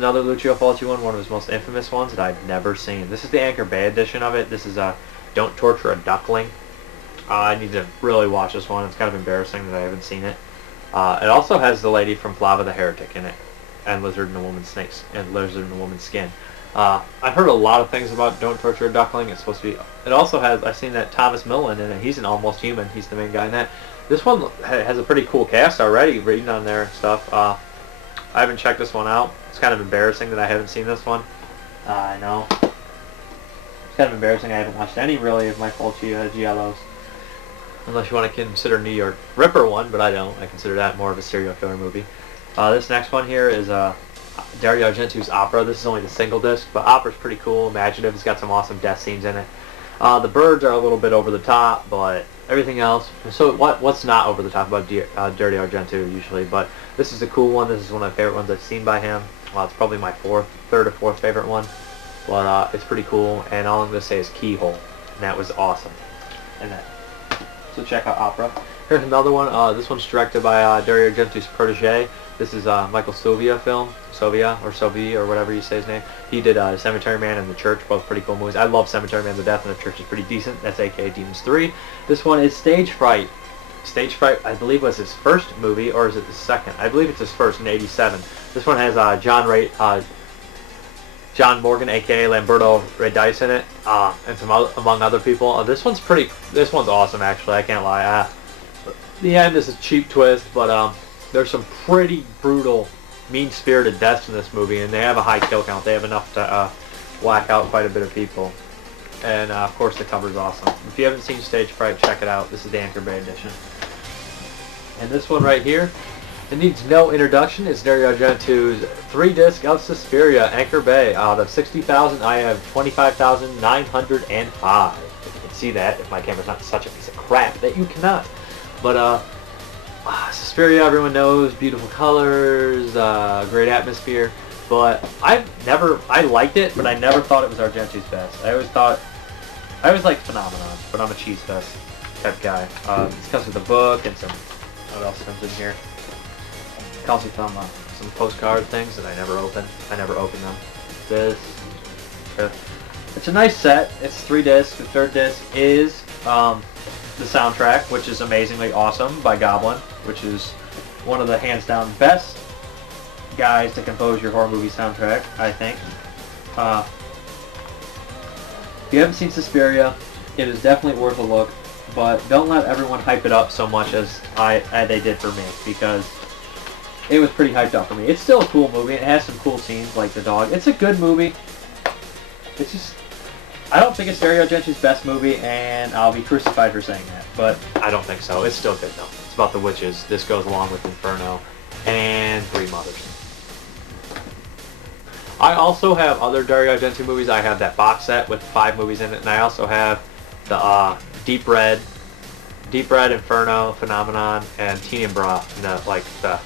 another Lucio Fulci one of his most infamous ones that I've never seen. This is the Anchor Bay edition of it. This is Don't Torture a Duckling. I need to really watch this one. It's kind of embarrassing that I haven't seen it. It also has the lady from Flava the Heretic in it, and Lizard in a Woman's Snakes, and Lizard in a Woman's Skin. I've heard a lot of things about Don't Torture a Duckling. It's supposed to be. It also has. I've seen that Thomas Millen in it. He's an Almost Human. He's the main guy in that. This one has a pretty cool cast already. Reading on there and stuff. I haven't checked this one out. It's kind of embarrassing that I haven't seen this one. I know. It's kind of embarrassing. I haven't watched any really of my Fulci Giallos. Unless you want to consider New York Ripper one, but I don't. I consider that more of a serial killer movie. This next one here is Dario Argento's Opera. This is only the single disc, but Opera's pretty cool, imaginative. It's got some awesome death scenes in it. The birds are a little bit over the top, but everything else. So what's not over the top about Dario Argento usually? But this is a cool one. This is one of my favorite ones I've seen by him. Well, it's probably my third or fourth favorite one, but it's pretty cool. And all I'm gonna say is Keyhole, and that was awesome. And that. So check out Opera. Here's another one. This one's directed by Dario Argento's protege. This is Michael Sovia film. Sovia, or whatever you say his name. He did Cemetery Man and The Church, both pretty cool movies. I love Cemetery Man, The Death, and The Church is pretty decent. That's aka Demons 3. This one is Stage Fright. Stage Fright, I believe, was his first movie, or is it the second? I believe it's his first in '87. This one has John Morgan, aka Lamberto Radice, in it, and some among other people. This one's awesome, actually. I can't lie. The end is a cheap twist, but there's some pretty brutal, mean-spirited deaths in this movie, and they have a high kill count. They have enough to whack out quite a bit of people. And of course, the cover's awesome. If you haven't seen Stage Fright, check it out. This is the Anchor Bay edition. And this one right here, it needs no introduction. It's Dario Argento's 3-disc of Suspiria, Anchor Bay. Out of 60,000, I have 25,905. If you can see that, if my camera's not such a piece of crap that you cannot. But Suspiria, everyone knows, beautiful colors, great atmosphere. But I liked it, but I never thought it was Argento's best. I always liked Phenomenon, but I'm a cheese fest type guy. It's because of the book and some. What else comes in here? It comes with some postcard things that I never open. I never open them. It's a nice set. It's 3 discs. The 3rd disc is the soundtrack, which is amazingly awesome, by Goblin, which is one of the hands down best guys to compose your horror movie soundtrack, I think. If you haven't seen Suspiria, it is definitely worth a look, but don't let everyone hype it up so much as they did for me, because it was pretty hyped up for me. It's still a cool movie. It has some cool scenes like the dog. It's a good movie. It's just, I don't think it's Dario Argento's best movie, and I'll be crucified for saying that, but I don't think so. It's still good though. It's about the witches. This goes along with Inferno and Three Mothers. I also have other Dario Argento movies. I have that box set with 5 movies in it, and I also have the Deep Red, Inferno, Phenomenon, and Tenebrae, the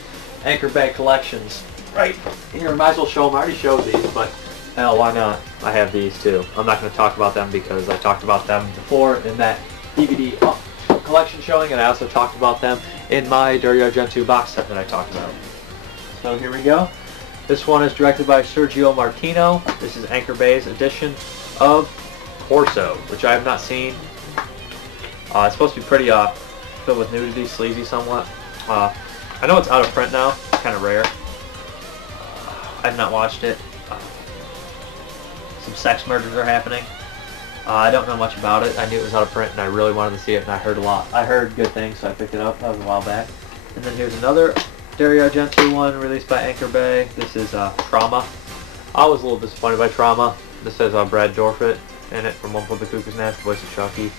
Anchor Bay collections. Right here, might as well show them. I already showed these, but hell, why not? I have these too. I'm not going to talk about them because I talked about them before in that DVD collection showing, and I also talked about them in my Dario Argento box set that I talked about. So here we go. This one is directed by Sergio Martino. This is Anchor Bay's edition of Corso, which I have not seen. It's supposed to be pretty filled with nudity, sleazy somewhat. I know it's out of print now. It's kind of rare. I have not watched it. Some sex murders are happening. I don't know much about it. I knew it was out of print, and I really wanted to see it, and I heard a lot. I heard good things, so I picked it up. That was a while back. And then here's another Dario Argento one released by Anchor Bay. This is Trauma. I was a little disappointed by Trauma. This has Brad Dourif in it from One Flew Over the Cuckoo's Nest, voice of Chucky.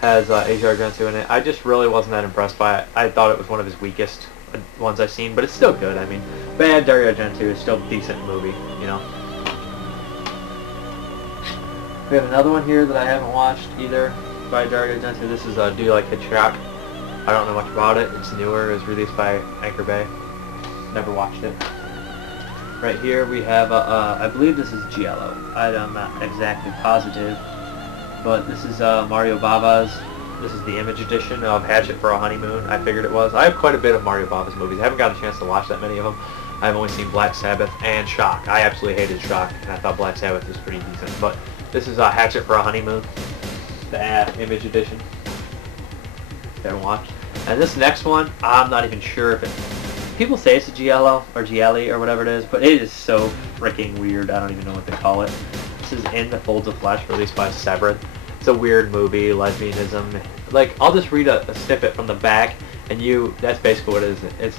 Has Asia Argento in it. I just really wasn't that impressed by it. I thought it was one of his weakest ones I've seen, but it's still good. I mean, bad Dario Argento is still a decent movie, you know. We have another one here that I haven't watched either by Dario Argento. This is Do You Like Hitchcock? I don't know much about it. It's newer. It was released by Anchor Bay. Never watched it. Right here we have, I believe this is Giallo. I'm not exactly positive, but this is Mario Bava's. This is the Image edition of Hatchet for a Honeymoon. I figured it was. I have quite a bit of Mario Bava's movies. I haven't got a chance to watch that many of them, I've only seen Black Sabbath and Shock. I absolutely hated Shock, and I thought Black Sabbath was pretty decent. But this is Hatchet for a Honeymoon, the Image edition. Haven't watched. And this next one, I'm not even sure if it... People say it's a Giallo or Gialli or whatever it is, but it is so freaking weird. I don't even know what they call it. This is In the Folds of Flesh, released by Severin. It's a weird movie, lesbianism. Like, I'll just read a snippet from the back, and that's basically what it is. It's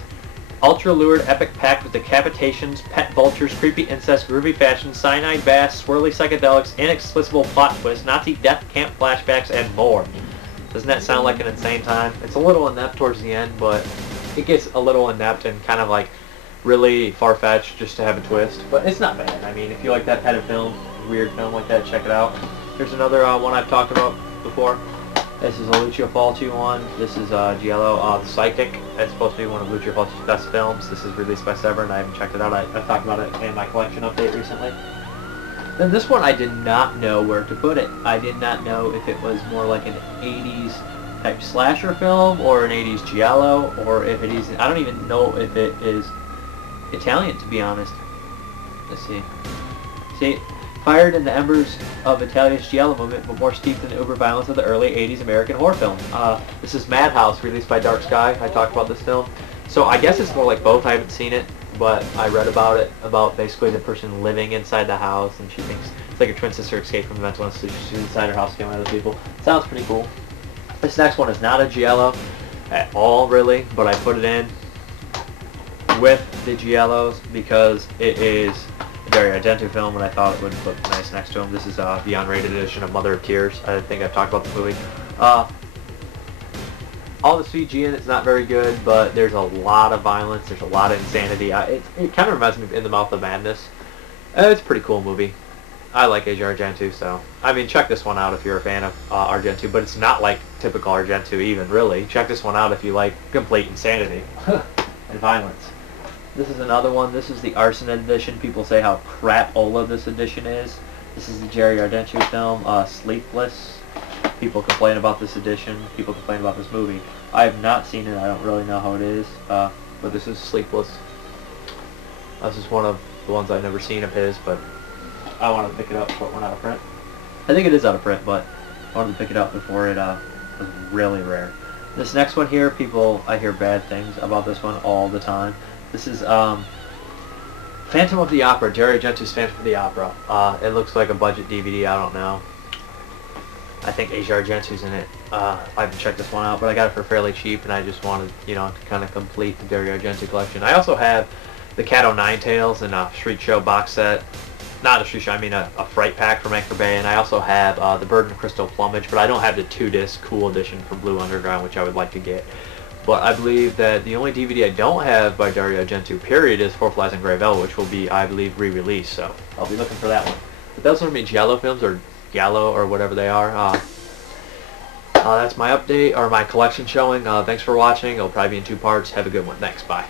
ultra-lurid, epic packed with decapitations, pet vultures, creepy incest, groovy fashion, cyanide baths, swirly psychedelics, inexplicable plot twists, Nazi death camp flashbacks, and more. Doesn't that sound like an insane time? It's a little inept towards the end, but it gets a little inept and kind of like really far-fetched just to have a twist. But it's not bad. I mean, if you like that kind of film, weird film like that, check it out. Here's another one I've talked about before. This is a Lucio Fulci one. This is Giallo, The Psychic. It's supposed to be one of Lucio Fulci's best films. This is released by Severin. I haven't checked it out. I talked about it in my collection update recently. Then this one, I did not know where to put it. I did not know if it was more like an 80s type slasher film or an 80s Giallo, or if it is... I don't even know if it is Italian, to be honest. Let's see. See, fired in the embers of Italia's Giallo movement, but more steeped in the uber violence of the early 80s American horror film. This is Madhouse, released by Dark Sky. I talked about this film. So I guess it's more like both. I haven't seen it, but I read about it, about basically the person living inside the house, and she thinks it's like a twin sister escaped from the mental institution. She's inside her house killing other people. Sounds pretty cool. This next one is not a Giallo at all, really, but I put it in with the Giallos because it is a very Argento film, and I thought it would look nice next to him. This is the unrated edition of Mother of Tears. I think I've talked about the movie. All the CG in it's not very good, but there's a lot of violence. There's a lot of insanity. It kind of reminds me of In the Mouth of Madness. It's a pretty cool movie. I like Argento, so I mean, check this one out if you're a fan of Argento. But it's not like typical Argento, even really. Check this one out if you like complete insanity and violence. This is another one. This is the Arson edition. People say how crap-ola this edition is. This is the Jerry Argento film, Sleepless. People complain about this edition. People complain about this movie. I have not seen it. I don't really know how it is. But this is Sleepless. This is one of the ones I've never seen of his, but I want to pick it up before it went out of print. I think it is out of print, but I wanted to pick it up before it was really rare. This next one here, I hear bad things about this one all the time. This is Phantom of the Opera, Jerry Argento's Phantom of the Opera. It looks like a budget DVD, I don't know. I think Asia Argento's in it. I haven't checked this one out, but I got it for fairly cheap, and I just wanted, to kind of complete the Jerry Argento collection. I also have the Cat O' Tales and a Street Show box set. Not a Street Show, I mean a Fright Pack from Anchor Bay, and I also have the Bird and Crystal Plumage, but I don't have the 2-disc cool edition from Blue Underground, which I would like to get. But I believe that the only DVD I don't have by Dario Argento, period, is Four Flies on Grey Velvet, which will be, I believe, re-released, so I'll be looking for that one. But those are going to be Giallo films, or Giallo, or whatever they are. That's my update, or my collection showing. Thanks for watching. It'll probably be in 2 parts. Have a good one. Thanks. Bye.